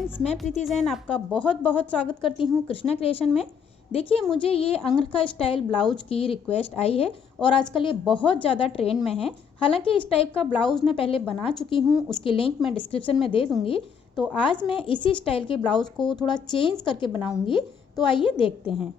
Friends, मैं प्रीति जैन आपका बहुत बहुत स्वागत करती हूँ कृष्णा क्रिएशन में। देखिए, मुझे ये अंगरखा स्टाइल ब्लाउज की रिक्वेस्ट आई है और आजकल ये बहुत ज़्यादा ट्रेंड में है। हालांकि इस टाइप का ब्लाउज मैं पहले बना चुकी हूँ, उसकी लिंक मैं डिस्क्रिप्शन में दे दूँगी। तो आज मैं इसी स्टाइल के ब्लाउज को थोड़ा चेंज करके बनाऊँगी। तो आइए देखते हैं।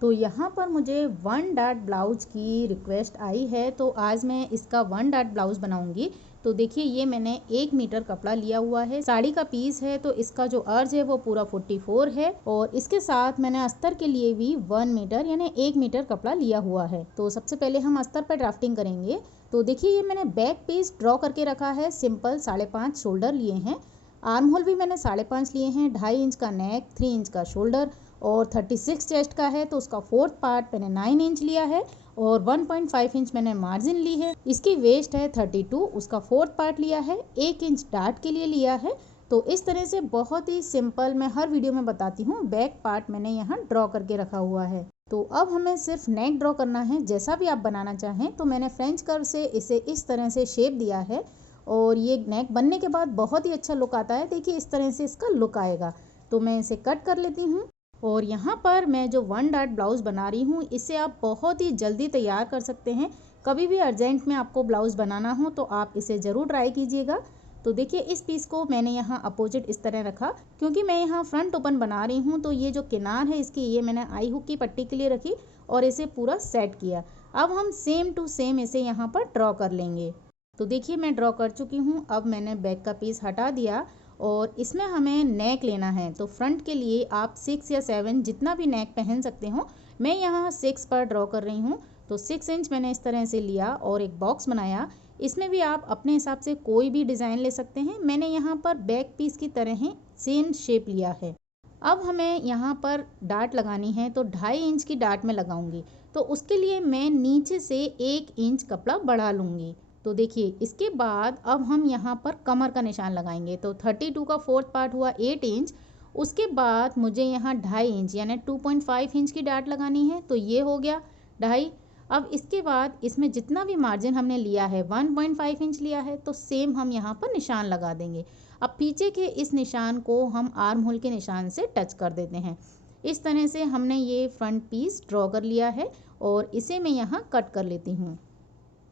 तो यहाँ पर मुझे 1 डॉट ब्लाउज की रिक्वेस्ट आई है, तो आज मैं इसका 1 डॉट ब्लाउज बनाऊंगी। तो देखिए, ये मैंने 1 मीटर कपड़ा लिया हुआ है, साड़ी का पीस है, तो इसका जो अर्ज है वो पूरा 44 है और इसके साथ मैंने अस्तर के लिए भी 1 मीटर यानी 1 मीटर कपड़ा लिया हुआ है। तो सबसे पहले हम अस्तर पर ड्राफ्टिंग करेंगे। तो देखिए, ये मैंने बैक पीस ड्रॉ करके रखा है, सिंपल 5.5 शोल्डर लिए हैं, आर्म होल भी मैंने 5.5 लिए हैं, 2.5 इंच का नेक, 3 इंच का शोल्डर और 36 चेस्ट का है, तो उसका 4th पार्ट मैंने 9 इंच लिया है और 1.5 इंच मैंने मार्जिन ली है। इसकी वेस्ट है 32, उसका 4th पार्ट लिया है, 1 इंच डार्ट के लिए लिया है। तो इस तरह से बहुत ही सिंपल मैं हर वीडियो में बताती हूँ, बैक पार्ट मैंने यहाँ ड्रॉ करके रखा हुआ है। तो अब हमें सिर्फ नेक ड्रॉ करना है, जैसा भी आप बनाना चाहें। तो मैंने फ्रेंच कर्व से इसे इस तरह से शेप दिया है और ये नेक बनने के बाद बहुत ही अच्छा लुक आता है। देखिए, इस तरह से इसका लुक आएगा। तो मैं इसे कट कर लेती हूँ और यहाँ पर मैं जो 1 डॉट ब्लाउज बना रही हूँ, इसे आप बहुत ही जल्दी तैयार कर सकते हैं। कभी भी अर्जेंट में आपको ब्लाउज बनाना हो तो आप इसे ज़रूर ट्राई कीजिएगा। तो देखिए, इस पीस को मैंने यहाँ अपोजिट इस तरह रखा, क्योंकि मैं यहाँ फ्रंट ओपन बना रही हूँ। तो ये जो किनार है इसकी, ये मैंने आई हुक की पट्टी के लिए रखी और इसे पूरा सेट किया। अब हम सेम टू सेम इसे यहाँ पर ड्रॉ कर लेंगे। तो देखिए, मैं ड्रॉ कर चुकी हूँ। अब मैंने बैक का पीस हटा दिया और इसमें हमें नेक लेना है। तो फ्रंट के लिए आप 6 या 7 जितना भी नेक पहन सकते हो। मैं यहाँ 6 पर ड्रॉ कर रही हूँ। तो 6 इंच मैंने इस तरह से लिया और एक बॉक्स बनाया। इसमें भी आप अपने हिसाब से कोई भी डिज़ाइन ले सकते हैं। मैंने यहाँ पर बैक पीस की तरह ही सेम शेप लिया है। अब हमें यहाँ पर डार्ट लगानी है, तो 2.5 इंच की डार्ट में लगाऊंगी। तो उसके लिए मैं नीचे से 1 इंच कपड़ा बढ़ा लूँगी। तो देखिए, इसके बाद अब हम यहाँ पर कमर का निशान लगाएंगे। तो 32 का 4th पार्ट हुआ 8 इंच। उसके बाद मुझे यहाँ 2.5 इंच यानी 2.5 इंच की डार्ट लगानी है। तो ये हो गया 2.5। अब इसके बाद इसमें जितना भी मार्जिन हमने लिया है 1.5 इंच लिया है, तो सेम हम यहाँ पर निशान लगा देंगे। अब पीछे के इस निशान को हम आर्म होल के निशान से टच कर देते हैं। इस तरह से हमने ये फ्रंट पीस ड्रॉ कर लिया है और इसे मैं यहाँ कट कर लेती हूँ।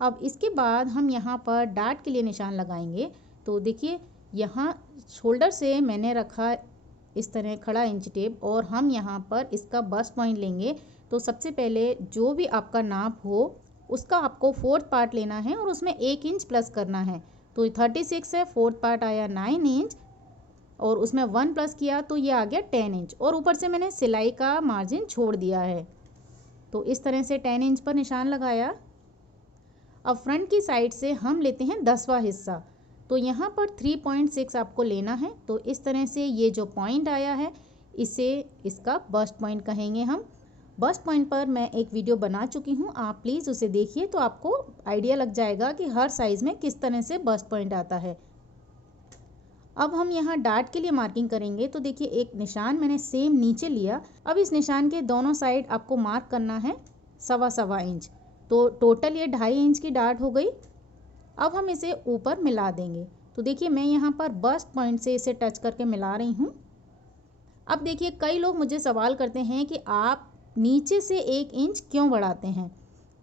अब इसके बाद हम यहाँ पर डार्ट के लिए निशान लगाएंगे। तो देखिए, यहाँ शोल्डर से मैंने रखा इस तरह खड़ा इंच टेप और हम यहाँ पर इसका बस्ट पॉइंट लेंगे। तो सबसे पहले जो भी आपका नाप हो उसका आपको 4th पार्ट लेना है और उसमें 1 इंच प्लस करना है। तो 36 है, 4th पार्ट आया 9 इंच और उसमें 1 प्लस किया तो ये आ गया 10 इंच और ऊपर से मैंने सिलाई का मार्जिन छोड़ दिया है। तो इस तरह से 10 इंच पर निशान लगाया। अब फ्रंट की साइड से हम लेते हैं 10वां हिस्सा। तो यहाँ पर 3.6 आपको लेना है। तो इस तरह से ये जो पॉइंट आया है इसे इसका बस्ट पॉइंट कहेंगे हम। बस्ट पॉइंट पर मैं एक वीडियो बना चुकी हूँ, आप प्लीज़ उसे देखिए तो आपको आइडिया लग जाएगा कि हर साइज़ में किस तरह से बस्ट पॉइंट आता है। अब हम यहाँ डार्ट के लिए मार्किंग करेंगे। तो देखिए, एक निशान मैंने सेम नीचे लिया। अब इस निशान के दोनों साइड आपको मार्क करना है 1.25 इंच। तो टोटल ये 2.5 इंच की डार्ट हो गई। अब हम इसे ऊपर मिला देंगे। तो देखिए, मैं यहाँ पर बस्ट पॉइंट से इसे टच करके मिला रही हूँ। अब देखिए, कई लोग मुझे सवाल करते हैं कि आप नीचे से 1 इंच क्यों बढ़ाते हैं।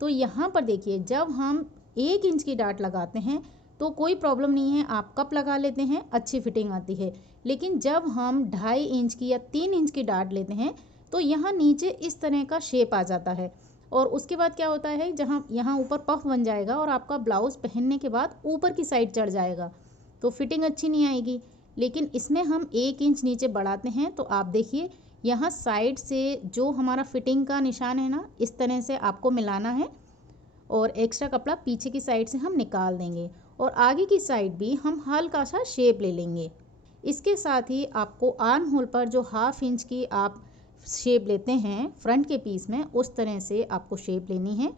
तो यहाँ पर देखिए, जब हम 1 इंच की डार्ट लगाते हैं तो कोई प्रॉब्लम नहीं है, आप कप लगा लेते हैं, अच्छी फिटिंग आती है। लेकिन जब हम 2.5 इंच की या 3 इंच की डार्ट लेते हैं तो यहाँ नीचे इस तरह का शेप आ जाता है और उसके बाद क्या होता है, जहाँ यहाँ ऊपर पफ बन जाएगा और आपका ब्लाउज़ पहनने के बाद ऊपर की साइड चढ़ जाएगा, तो फिटिंग अच्छी नहीं आएगी। लेकिन इसमें हम 1 इंच नीचे बढ़ाते हैं। तो आप देखिए, यहाँ साइड से जो हमारा फिटिंग का निशान है ना, इस तरह से आपको मिलाना है और एक्स्ट्रा कपड़ा पीछे की साइड से हम निकाल देंगे और आगे की साइड भी हम हल्का सा शेप ले लेंगे। इसके साथ ही आपको आर्म होल पर जो 1/2 इंच की आप शेप लेते हैं फ्रंट के पीस में, उस तरह से आपको शेप लेनी है।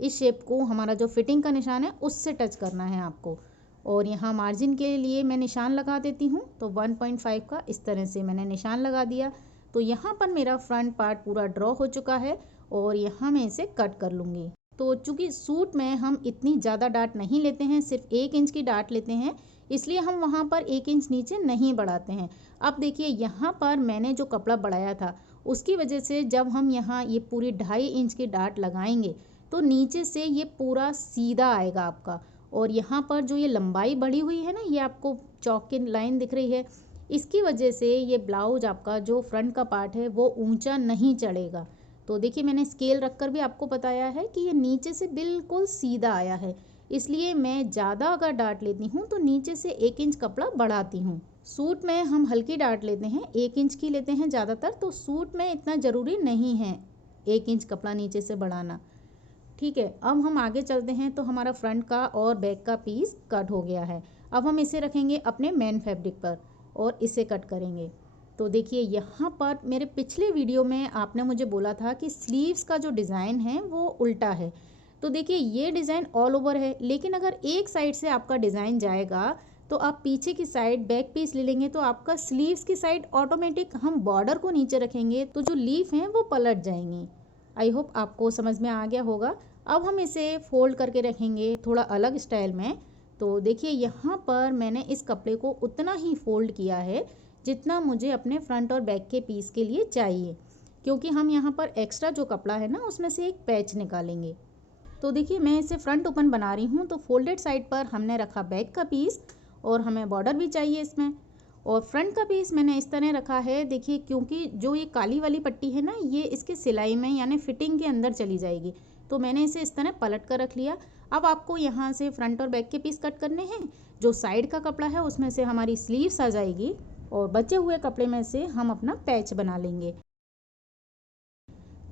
इस शेप को हमारा जो फिटिंग का निशान है उससे टच करना है आपको। और यहाँ मार्जिन के लिए मैं निशान लगा देती हूँ। तो 1.5 का इस तरह से मैंने निशान लगा दिया। तो यहाँ पर मेरा फ्रंट पार्ट पूरा ड्रॉ हो चुका है और यहाँ मैं इसे कट कर लूँगी। तो चूँकि सूट में हम इतनी ज़्यादा डार्ट नहीं लेते हैं, सिर्फ 1 इंच की डार्ट लेते हैं, इसलिए हम वहाँ पर 1 इंच नीचे नहीं बढ़ाते हैं। अब देखिए यहाँ पर मैंने जो कपड़ा बढ़ाया था उसकी वजह से जब हम यहाँ ये पूरी 2.5 इंच की डाट लगाएंगे तो नीचे से ये पूरा सीधा आएगा आपका। और यहाँ पर जो ये लंबाई बढ़ी हुई है ना, ये आपको चौक की लाइन दिख रही है, इसकी वजह से ये ब्लाउज आपका जो फ्रंट का पार्ट है वो ऊंचा नहीं चढ़ेगा। तो देखिए मैंने स्केल रखकर भी आपको बताया है कि ये नीचे से बिल्कुल सीधा आया है, इसलिए मैं ज़्यादा अगर डाट लेती हूँ तो नीचे से 1 इंच कपड़ा बढ़ाती हूँ। सूट में हम हल्की डाट लेते हैं, 1 इंच की लेते हैं ज़्यादातर, तो सूट में इतना ज़रूरी नहीं है 1 इंच कपड़ा नीचे से बढ़ाना। ठीक है, अब हम आगे चलते हैं। तो हमारा फ्रंट का और बैक का पीस कट हो गया है। अब हम इसे रखेंगे अपने मेन फैब्रिक पर और इसे कट करेंगे। तो देखिए यहाँ पर मेरे पिछले वीडियो में आपने मुझे बोला था कि स्लीव्स का जो डिज़ाइन है वो उल्टा है। तो देखिए ये डिज़ाइन ऑल ओवर है, लेकिन अगर एक साइड से आपका डिज़ाइन जाएगा तो आप पीछे की साइड बैक पीस ले लेंगे तो आपका स्लीव्स की साइड ऑटोमेटिक, हम बॉर्डर को नीचे रखेंगे तो जो लीफ हैं वो पलट जाएंगी। आई होप आपको समझ में आ गया होगा। अब हम इसे फोल्ड करके रखेंगे थोड़ा अलग स्टाइल में। तो देखिए यहाँ पर मैंने इस कपड़े को उतना ही फोल्ड किया है जितना मुझे अपने फ्रंट और बैक के पीस के लिए चाहिए, क्योंकि हम यहाँ पर एक्स्ट्रा जो कपड़ा है ना उसमें से एक पैच निकालेंगे। तो देखिए मैं इसे फ्रंट ओपन बना रही हूँ। तो फोल्डेड साइड पर हमने रखा बैक का पीस और हमें बॉर्डर भी चाहिए इसमें, और फ्रंट का पीस मैंने इस तरह रखा है। देखिए क्योंकि जो ये काली वाली पट्टी है ना, ये इसके सिलाई में यानी फिटिंग के अंदर चली जाएगी, तो मैंने इसे इस तरह पलट कर रख लिया। अब आपको यहाँ से फ्रंट और बैक के पीस कट करने हैं। जो साइड का कपड़ा है उसमें से हमारी स्लीव्स आ जाएगी और बचे हुए कपड़े में से हम अपना पैच बना लेंगे।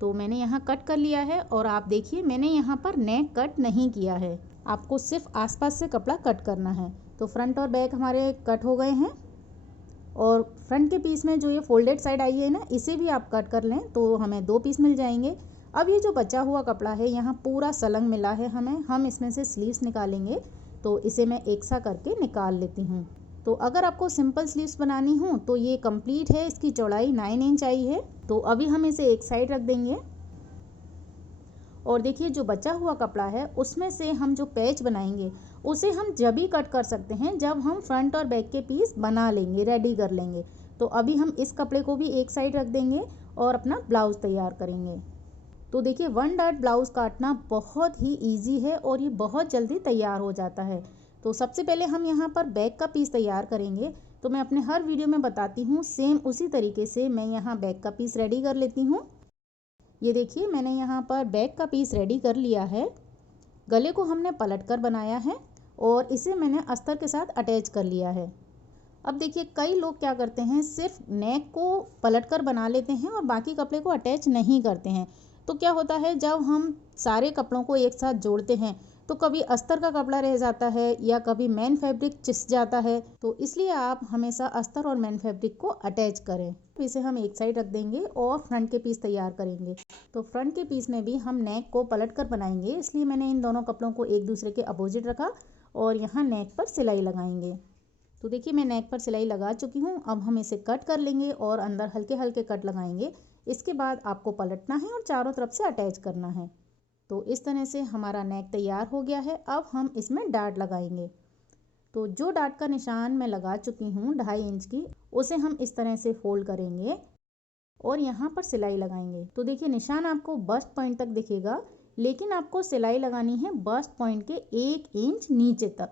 तो मैंने यहाँ कट कर लिया है और आप देखिए मैंने यहाँ पर नेक कट नहीं किया है, आपको सिर्फ आसपास से कपड़ा कट करना है। तो फ्रंट और बैक हमारे कट हो गए हैं और फ्रंट के पीस में जो ये फोल्डेड साइड आई है ना, इसे भी आप कट कर लें तो हमें 2 पीस मिल जाएंगे। अब ये जो बचा हुआ कपड़ा है यहाँ पूरा सलंग मिला है हमें, हम इसमें से स्लीव्स निकालेंगे। तो इसे मैं एक सा करके निकाल लेती हूँ। तो अगर आपको सिंपल स्लीव्स बनानी हो तो ये कंप्लीट है, इसकी चौड़ाई 9 इंच आई है। तो अभी हम इसे एक साइड रख देंगे और देखिए जो बचा हुआ कपड़ा है उसमें से हम जो पैच बनाएंगे उसे हम जब भी कट कर सकते हैं जब हम फ्रंट और बैक के पीस बना लेंगे, रेडी कर लेंगे। तो अभी हम इस कपड़े को भी एक साइड रख देंगे और अपना ब्लाउज तैयार करेंगे। तो देखिए 1 डॉट ब्लाउज काटना बहुत ही इजी है और ये बहुत जल्दी तैयार हो जाता है। तो सबसे पहले हम यहाँ पर बैक का पीस तैयार करेंगे। तो मैं अपने हर वीडियो में बताती हूँ, सेम उसी तरीके से मैं यहाँ बैक का पीस रेडी कर लेती हूँ। ये देखिए मैंने यहाँ पर बैक का पीस रेडी कर लिया है। गले को हमने पलट कर बनाया है और इसे मैंने अस्तर के साथ अटैच कर लिया है। अब देखिए कई लोग क्या करते हैं, सिर्फ नेक को पलट कर बना लेते हैं और बाकी कपड़े को अटैच नहीं करते हैं। तो क्या होता है, जब हम सारे कपड़ों को एक साथ जोड़ते हैं तो कभी अस्तर का कपड़ा रह जाता है या कभी मेन फैब्रिक चिस जाता है। तो इसलिए आप हमेशा अस्तर और मेन फैब्रिक को अटैच करें। तो इसे हम एक साइड रख देंगे और फ्रंट के पीस तैयार करेंगे। तो फ्रंट के पीस में भी हम नेक को पलट कर बनाएंगे, इसलिए मैंने इन दोनों कपड़ों को एक दूसरे के अपोजिट रखा और यहाँ नेक पर सिलाई लगाएंगे। तो देखिए मैं नेक पर सिलाई लगा चुकी हूँ। अब हम इसे कट कर लेंगे और अंदर हल्के हल्के कट लगाएंगे। इसके बाद आपको पलटना है और चारों तरफ से अटैच करना है। तो इस तरह से हमारा नेक तैयार हो गया है। अब हम इसमें डाट लगाएंगे। तो जो डाट का निशान मैं लगा चुकी हूँ 2.5 इंच की, उसे हम इस तरह से फोल्ड करेंगे और यहाँ पर सिलाई लगाएंगे। तो देखिए निशान आपको बस्ट पॉइंट तक दिखेगा, लेकिन आपको सिलाई लगानी है बस्ट पॉइंट के 1 इंच नीचे तक।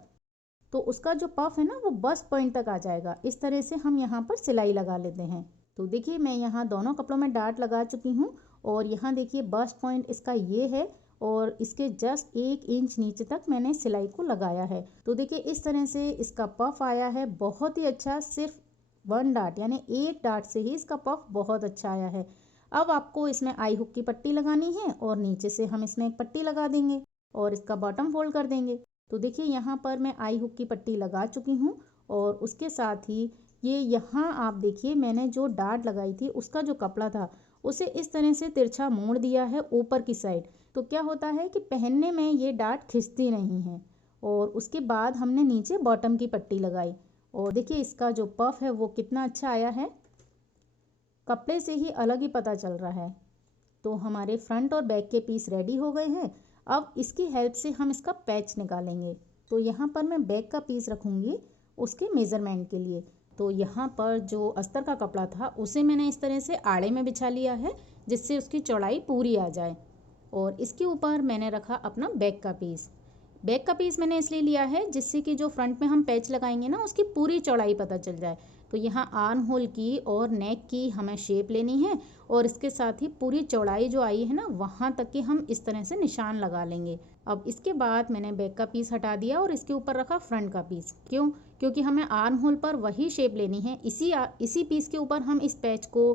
तो उसका जो पफ है ना वो बस्ट पॉइंट तक आ जाएगा। इस तरह से हम यहाँ पर सिलाई लगा लेते हैं। तो देखिए मैं यहाँ दोनों कपड़ों में डाट लगा चुकी हूँ और यहाँ देखिए बस्ट पॉइंट इसका ये है और इसके जस्ट 1 इंच नीचे तक मैंने सिलाई को लगाया है। तो देखिए इस तरह से इसका पफ आया है, बहुत ही अच्छा। सिर्फ 1 डाट यानी 1 डाट से ही इसका पफ बहुत अच्छा आया है। अब आपको इसमें आई हुक की पट्टी लगानी है और नीचे से हम इसमें एक पट्टी लगा देंगे और इसका बॉटम फोल्ड कर देंगे। तो देखिए यहाँ पर मैं आई हुक की पट्टी लगा चुकी हूँ और उसके साथ ही ये यहाँ आप देखिए मैंने जो डाट लगाई थी उसका जो कपड़ा था उसे इस तरह से तिरछा मोड़ दिया है ऊपर की साइड। तो क्या होता है कि पहनने में ये डाट खिंचती नहीं है। और उसके बाद हमने नीचे बॉटम की पट्टी लगाई और देखिए इसका जो पफ है वो कितना अच्छा आया है, कपड़े से ही अलग ही पता चल रहा है। तो हमारे फ्रंट और बैक के पीस रेडी हो गए हैं। अब इसकी हेल्प से हम इसका पैच निकालेंगे। तो यहाँ पर मैं बैक का पीस रखूँगी उसके मेज़रमेंट के लिए। तो यहाँ पर जो अस्तर का कपड़ा था उसे मैंने इस तरह से आड़े में बिछा लिया है, जिससे उसकी चौड़ाई पूरी आ जाए। और इसके ऊपर मैंने रखा अपना बैक का पीस। बैक का पीस मैंने इसलिए लिया है जिससे कि जो फ्रंट में हम पैच लगाएंगे ना, उसकी पूरी चौड़ाई पता चल जाए। तो यहाँ आर्म होल की और नेक की हमें शेप लेनी है, और इसके साथ ही पूरी चौड़ाई जो आई है ना, वहाँ तक कि हम इस तरह से निशान लगा लेंगे। अब इसके बाद मैंने बैक का पीस हटा दिया और इसके ऊपर रखा फ्रंट का पीस। क्यों? क्योंकि हमें आर्म होल पर वही शेप लेनी है, इसी पीस के ऊपर हम इस पैच को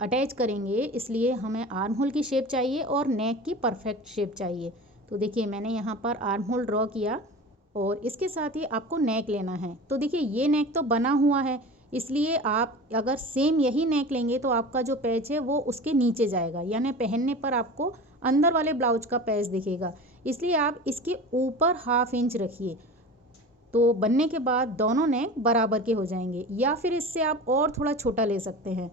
अटैच करेंगे, इसलिए हमें आर्म होल की शेप चाहिए और नेक की परफेक्ट शेप चाहिए। तो देखिए मैंने यहाँ पर आर्म होल ड्रॉ किया, और इसके साथ ही आपको नेक लेना है। तो देखिए ये नेक तो बना हुआ है, इसलिए आप अगर सेम यही नेक लेंगे तो आपका जो पैच है वो उसके नीचे जाएगा, यानी पहनने पर आपको अंदर वाले ब्लाउज का पैच दिखेगा। इसलिए आप इसके ऊपर 1/2 इंच रखिए, तो बनने के बाद दोनों नेक बराबर के हो जाएंगे, या फिर इससे आप और थोड़ा छोटा ले सकते हैं।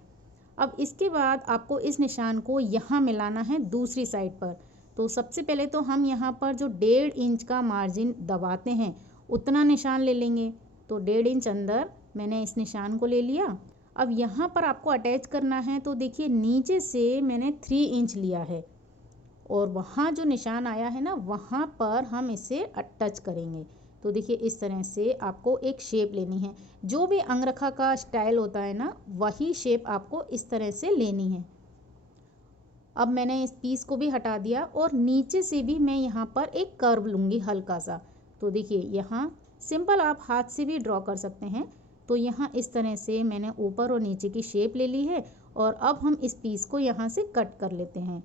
अब इसके बाद आपको इस निशान को यहाँ मिलाना है दूसरी साइड पर। तो सबसे पहले तो हम यहाँ पर जो 1.5 इंच का मार्जिन दबाते हैं उतना निशान ले लेंगे। तो 1.5 इंच अंदर मैंने इस निशान को ले लिया। अब यहाँ पर आपको अटैच करना है, तो देखिए नीचे से मैंने 3 इंच लिया है, और वहाँ जो निशान आया है ना, वहाँ पर हम इसे टच करेंगे। तो देखिए इस तरह से आपको एक शेप लेनी है। जो भी अंगरखा का स्टाइल होता है ना, वही शेप आपको इस तरह से लेनी है। अब मैंने इस पीस को भी हटा दिया, और नीचे से भी मैं यहाँ पर एक कर्व लूँगी हल्का सा। तो देखिए यहाँ सिंपल आप हाथ से भी ड्रॉ कर सकते हैं। तो यहाँ इस तरह से मैंने ऊपर और नीचे की शेप ले ली है, और अब हम इस पीस को यहाँ से कट कर लेते हैं।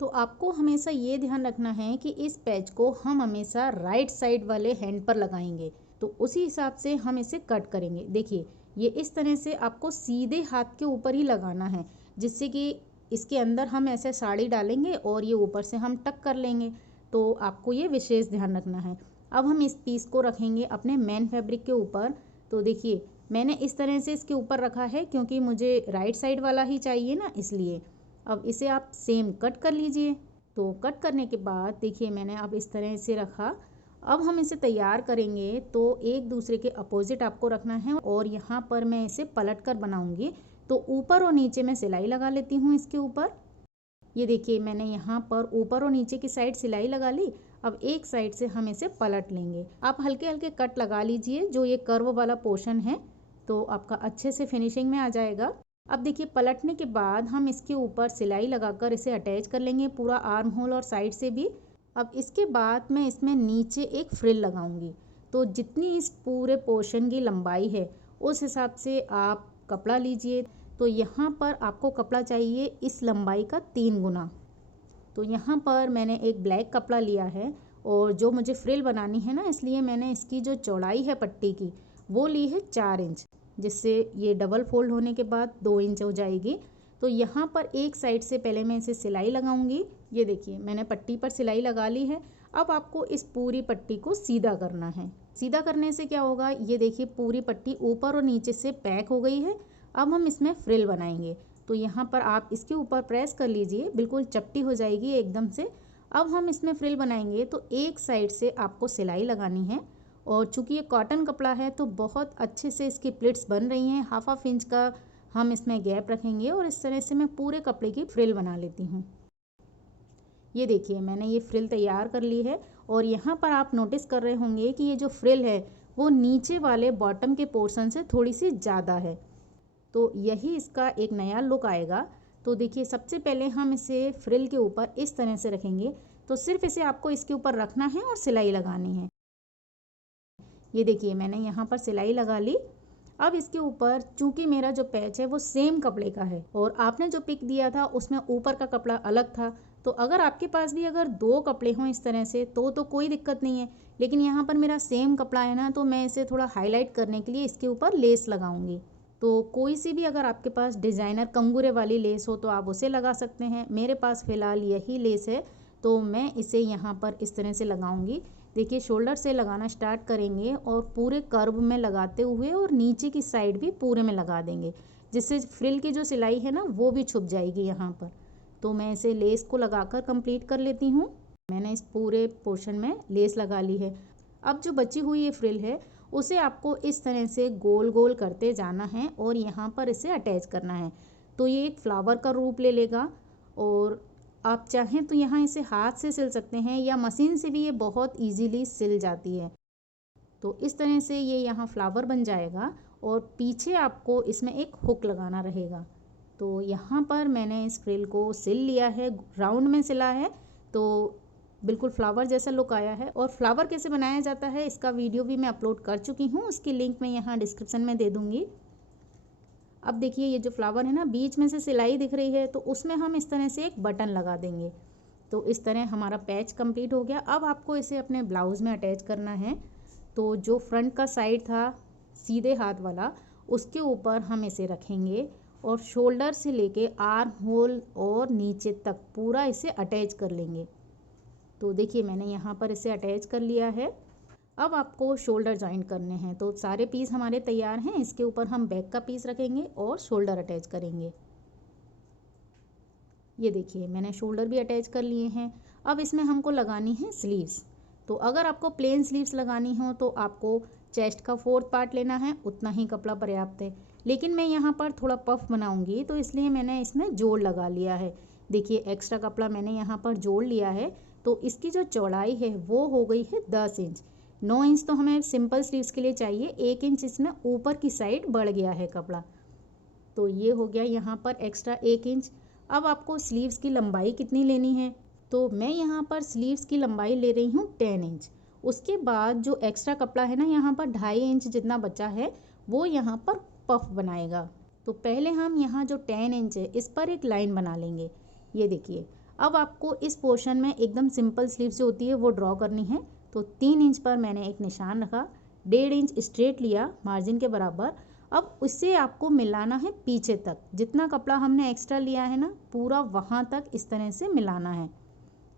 तो आपको हमेशा ये ध्यान रखना है कि इस पैच को हम हमेशा राइट साइड वाले हैंड पर लगाएंगे, तो उसी हिसाब से हम इसे कट करेंगे। देखिए ये इस तरह से आपको सीधे हाथ के ऊपर ही लगाना है, जिससे कि इसके अंदर हम ऐसे साड़ी डालेंगे और ये ऊपर से हम टक कर लेंगे। तो आपको ये विशेष ध्यान रखना है। अब हम इस पीस को रखेंगे अपने मेन फैब्रिक के ऊपर। तो देखिए मैंने इस तरह से इसके ऊपर रखा है, क्योंकि मुझे राइट साइड वाला ही चाहिए ना, इसलिए। अब इसे आप सेम कट कर लीजिए। तो कट करने के बाद देखिए मैंने अब इस तरह से रखा। अब हम इसे तैयार करेंगे, तो एक दूसरे के अपोजिट आपको रखना है, और यहाँ पर मैं इसे पलट कर बनाऊंगी। तो ऊपर और नीचे मैं सिलाई लगा लेती हूँ इसके ऊपर। ये देखिए मैंने यहाँ पर ऊपर और नीचे की साइड सिलाई लगा ली। अब एक साइड से हम इसे पलट लेंगे। आप हल्के हल्के कट लगा लीजिए, जो ये कर्व वाला पोर्शन है, तो आपका अच्छे से फिनिशिंग में आ जाएगा। अब देखिए पलटने के बाद हम इसके ऊपर सिलाई लगाकर इसे अटैच कर लेंगे, पूरा आर्म होल और साइड से भी। अब इसके बाद मैं इसमें नीचे एक फ्रिल लगाऊंगी। तो जितनी इस पूरे पोर्शन की लंबाई है उस हिसाब से आप कपड़ा लीजिए। तो यहाँ पर आपको कपड़ा चाहिए इस लंबाई का 3 गुना। तो यहाँ पर मैंने एक ब्लैक कपड़ा लिया है, और जो मुझे फ्रिल बनानी है ना, इसलिए मैंने इसकी जो चौड़ाई है पट्टी की वो ली है 4 इंच, जिससे ये डबल फोल्ड होने के बाद 2 इंच हो जाएगी। तो यहाँ पर एक साइड से पहले मैं इसे सिलाई लगाऊंगी। ये देखिए मैंने पट्टी पर सिलाई लगा ली है। अब आपको इस पूरी पट्टी को सीधा करना है। सीधा करने से क्या होगा, ये देखिए पूरी पट्टी ऊपर और नीचे से पैक हो गई है। अब हम इसमें फ्रिल बनाएंगे। तो यहाँ पर आप इसके ऊपर प्रेस कर लीजिए, बिल्कुल चपटी हो जाएगी एकदम से। अब हम इसमें फ्रिल बनाएंगे, तो एक साइड से आपको सिलाई लगानी है, और चूंकि ये कॉटन कपड़ा है तो बहुत अच्छे से इसकी प्लिट्स बन रही हैं। 1/2 इंच का हम इसमें गैप रखेंगे, और इस तरह से मैं पूरे कपड़े की फ्रिल बना लेती हूँ। ये देखिए मैंने ये फ्रिल तैयार कर ली है, और यहाँ पर आप नोटिस कर रहे होंगे कि ये जो फ्रिल है वो नीचे वाले बॉटम के पोर्शन से थोड़ी सी ज़्यादा है। तो यही इसका एक नया लुक आएगा। तो देखिए सबसे पहले हम इसे फ्रिल के ऊपर इस तरह से रखेंगे। तो सिर्फ इसे आपको इसके ऊपर रखना है और सिलाई लगानी है। ये देखिए मैंने यहाँ पर सिलाई लगा ली। अब इसके ऊपर चूंकि मेरा जो पैच है वो सेम कपड़े का है, और आपने जो पिक दिया था उसमें ऊपर का कपड़ा अलग था। तो अगर आपके पास भी अगर 2 कपड़े हों इस तरह से तो कोई दिक्कत नहीं है, लेकिन यहाँ पर मेरा सेम कपड़ा है ना, तो मैं इसे थोड़ा हाईलाइट करने के लिए इसके ऊपर लेस लगाऊंगी। तो कोई सी भी अगर आपके पास डिज़ाइनर कंगूरे वाली लेस हो तो आप उसे लगा सकते हैं। मेरे पास फ़िलहाल यही लेस है, तो मैं इसे यहाँ पर इस तरह से लगाऊंगी। देखिए शोल्डर से लगाना स्टार्ट करेंगे, और पूरे कर्व में लगाते हुए और नीचे की साइड भी पूरे में लगा देंगे, जिससे फ्रिल की जो सिलाई है ना वो भी छुप जाएगी यहाँ पर। तो मैं इसे लेस को लगाकर कंप्लीट कर लेती हूँ। मैंने इस पूरे पोर्शन में लेस लगा ली है। अब जो बची हुई ये फ्रिल है उसे आपको इस तरह से गोल गोल करते जाना है और यहाँ पर इसे अटैच करना है। तो ये एक फ्लावर का रूप ले लेगा और आप चाहें तो यहाँ इसे हाथ से सिल सकते हैं या मशीन से भी ये बहुत इजीली सिल जाती है। तो इस तरह से ये यहाँ फ्लावर बन जाएगा और पीछे आपको इसमें एक हुक लगाना रहेगा। तो यहाँ पर मैंने इस फ्रिल को सिल लिया है, राउंड में सिला है, तो बिल्कुल फ्लावर जैसा लुक आया है। और फ्लावर कैसे बनाया जाता है इसका वीडियो भी मैं अपलोड कर चुकी हूँ, उसकी लिंक मैं यहाँ डिस्क्रिप्शन में दे दूँगी। अब देखिए ये जो फ्लावर है ना, बीच में से सिलाई दिख रही है, तो उसमें हम इस तरह से एक बटन लगा देंगे। तो इस तरह हमारा पैच कंप्लीट हो गया। अब आपको इसे अपने ब्लाउज़ में अटैच करना है। तो जो फ्रंट का साइड था सीधे हाथ वाला, उसके ऊपर हम इसे रखेंगे और शोल्डर से लेके आर्म होल और नीचे तक पूरा इसे अटैच कर लेंगे। तो देखिए मैंने यहाँ पर इसे अटैच कर लिया है। अब आपको शोल्डर जॉइंट करने हैं। तो सारे पीस हमारे तैयार हैं। इसके ऊपर हम बैक का पीस रखेंगे और शोल्डर अटैच करेंगे। ये देखिए मैंने शोल्डर भी अटैच कर लिए हैं। अब इसमें हमको लगानी है स्लीव्स। तो अगर आपको प्लेन स्लीव्स लगानी हो तो आपको चेस्ट का 4th पार्ट लेना है, उतना ही कपड़ा पर्याप्त है। लेकिन मैं यहाँ पर थोड़ा पफ बनाऊंगी तो इसलिए मैंने इसमें जोड़ लगा लिया है। देखिए एक्स्ट्रा कपड़ा मैंने यहाँ पर जोड़ लिया है। तो इसकी जो चौड़ाई है वो हो गई है 10 इंच। 9 इंच तो हमें सिंपल स्लीव्स के लिए चाहिए, 1 इंच इसमें ऊपर की साइड बढ़ गया है कपड़ा। तो ये हो गया यहाँ पर एक्स्ट्रा 1 इंच। अब आपको स्लीव्स की लंबाई कितनी लेनी है, तो मैं यहाँ पर स्लीव्स की लंबाई ले रही हूँ 10 इंच। उसके बाद जो एक्स्ट्रा कपड़ा है ना, यहाँ पर 2.5 इंच जितना बचा है वो यहाँ पर पफ बनाएगा। तो पहले हम यहाँ जो 10 इंच है इस पर एक लाइन बना लेंगे। ये देखिए अब आपको इस पोर्शन में एकदम सिंपल स्लीव्स जो होती है वो ड्रॉ करनी है। तो 3 इंच पर मैंने एक निशान रखा, 1.5 इंच स्ट्रेट लिया मार्जिन के बराबर। अब उससे आपको मिलाना है पीछे तक, जितना कपड़ा हमने एक्स्ट्रा लिया है ना पूरा वहाँ तक इस तरह से मिलाना है।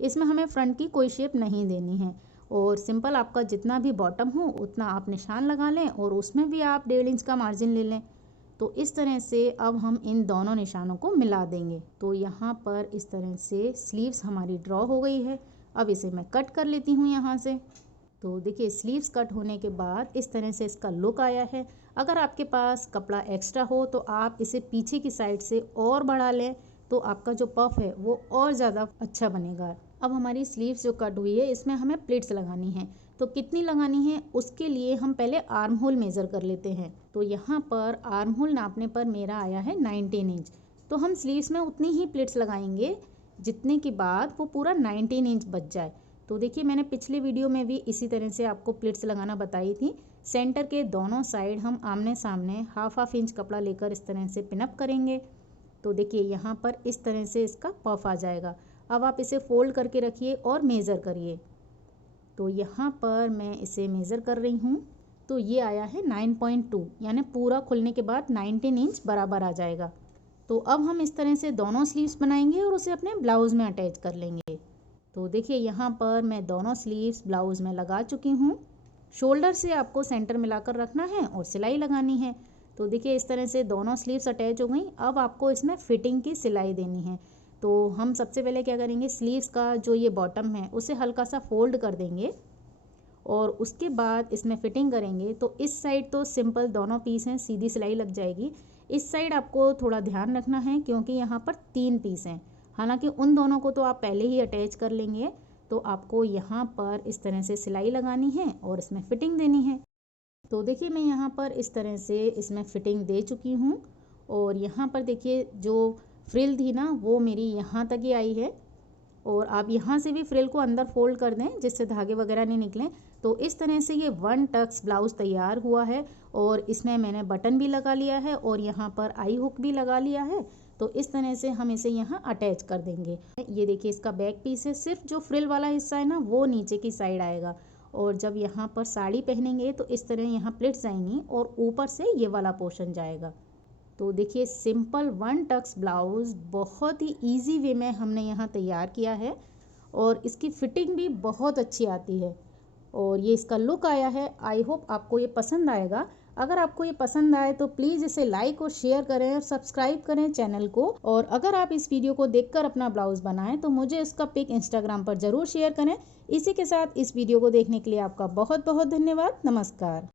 इसमें हमें फ्रंट की कोई शेप नहीं देनी है और सिंपल आपका जितना भी बॉटम हो उतना आप निशान लगा लें और उसमें भी आप 1.5 इंच का मार्जिन ले लें। तो इस तरह से अब हम इन दोनों निशानों को मिला देंगे। तो यहाँ पर इस तरह से स्लीव्स हमारी ड्रॉ हो गई है। अब इसे मैं कट कर लेती हूँ यहाँ से। तो देखिए स्लीव्स कट होने के बाद इस तरह से इसका लुक आया है। अगर आपके पास कपड़ा एक्स्ट्रा हो तो आप इसे पीछे की साइड से और बढ़ा लें, तो आपका जो पफ है वो और ज़्यादा अच्छा बनेगा। अब हमारी स्लीव्स जो कट हुई है इसमें हमें प्लिट्स लगानी है। तो कितनी लगानी है उसके लिए हम पहले आर्म होल मेज़र कर लेते हैं। तो यहाँ पर आर्म होल नापने पर मेरा आया है 19 इंच। तो हम स्लीव्स में उतनी ही प्लिट्स लगाएंगे जितने के बाद वो पूरा 19 इंच बच जाए। तो देखिए मैंने पिछले वीडियो में भी इसी तरह से आपको प्लिट्स लगाना बताई थी। सेंटर के दोनों साइड हम आमने सामने हाफ इंच कपड़ा लेकर इस तरह से पिनअप करेंगे। तो देखिए यहाँ पर इस तरह से इसका पफ आ जाएगा। अब आप इसे फोल्ड करके रखिए और मेज़र करिए। तो यहाँ पर मैं इसे मेज़र कर रही हूँ। तो ये आया है 9.2, यानी पूरा खुलने के बाद 19 इंच बराबर आ जाएगा। तो अब हम इस तरह से दोनों स्लीव्स बनाएंगे और उसे अपने ब्लाउज़ में अटैच कर लेंगे। तो देखिए यहाँ पर मैं दोनों स्लीव्स ब्लाउज़ में लगा चुकी हूँ। शोल्डर से आपको सेंटर मिलाकर रखना है और सिलाई लगानी है। तो देखिए इस तरह से दोनों स्लीव्स अटैच हो गई। अब आपको इसमें फिटिंग की सिलाई देनी है। तो हम सबसे पहले क्या करेंगे, स्लीव्स का जो ये बॉटम है उसे हल्का सा फोल्ड कर देंगे और उसके बाद इसमें फिटिंग करेंगे। तो इस साइड तो सिंपल दोनों पीस हैं, सीधी सिलाई लग जाएगी। इस साइड आपको थोड़ा ध्यान रखना है क्योंकि यहाँ पर 3 पीस हैं। हालांकि उन दोनों को तो आप पहले ही अटैच कर लेंगे। तो आपको यहाँ पर इस तरह से सिलाई लगानी है और इसमें फिटिंग देनी है। तो देखिए मैं यहाँ पर इस तरह से इसमें फिटिंग दे चुकी हूँ और यहाँ पर देखिए जो फ्रिल थी ना वो मेरी यहाँ तक ही आई है। और आप यहाँ से भी फ्रिल को अंदर फोल्ड कर दें जिससे धागे वगैरह नहीं निकलें। तो इस तरह से ये 1 टक्स ब्लाउज़ तैयार हुआ है और इसमें मैंने बटन भी लगा लिया है और यहाँ पर आई हुक भी लगा लिया है। तो इस तरह से हम इसे यहाँ अटैच कर देंगे। ये देखिए इसका बैक पीस है, सिर्फ जो फ्रिल वाला हिस्सा है ना वो नीचे की साइड आएगा। और जब यहाँ पर साड़ी पहनेंगे तो इस तरह यहाँ प्लेट्स आएंगी और ऊपर से ये वाला पोर्शन जाएगा। तो देखिए सिंपल 1 टक्स ब्लाउज़ बहुत ही इजी वे में हमने यहाँ तैयार किया है और इसकी फिटिंग भी बहुत अच्छी आती है और ये इसका लुक आया है। आई होप आपको ये पसंद आएगा। अगर आपको ये पसंद आए तो प्लीज़ इसे लाइक और शेयर करें और सब्सक्राइब करें चैनल को। और अगर आप इस वीडियो को देखकर अपना ब्लाउज़ बनाएं तो मुझे इसका पिक इंस्टाग्राम पर ज़रूर शेयर करें। इसी के साथ इस वीडियो को देखने के लिए आपका बहुत बहुत धन्यवाद। नमस्कार।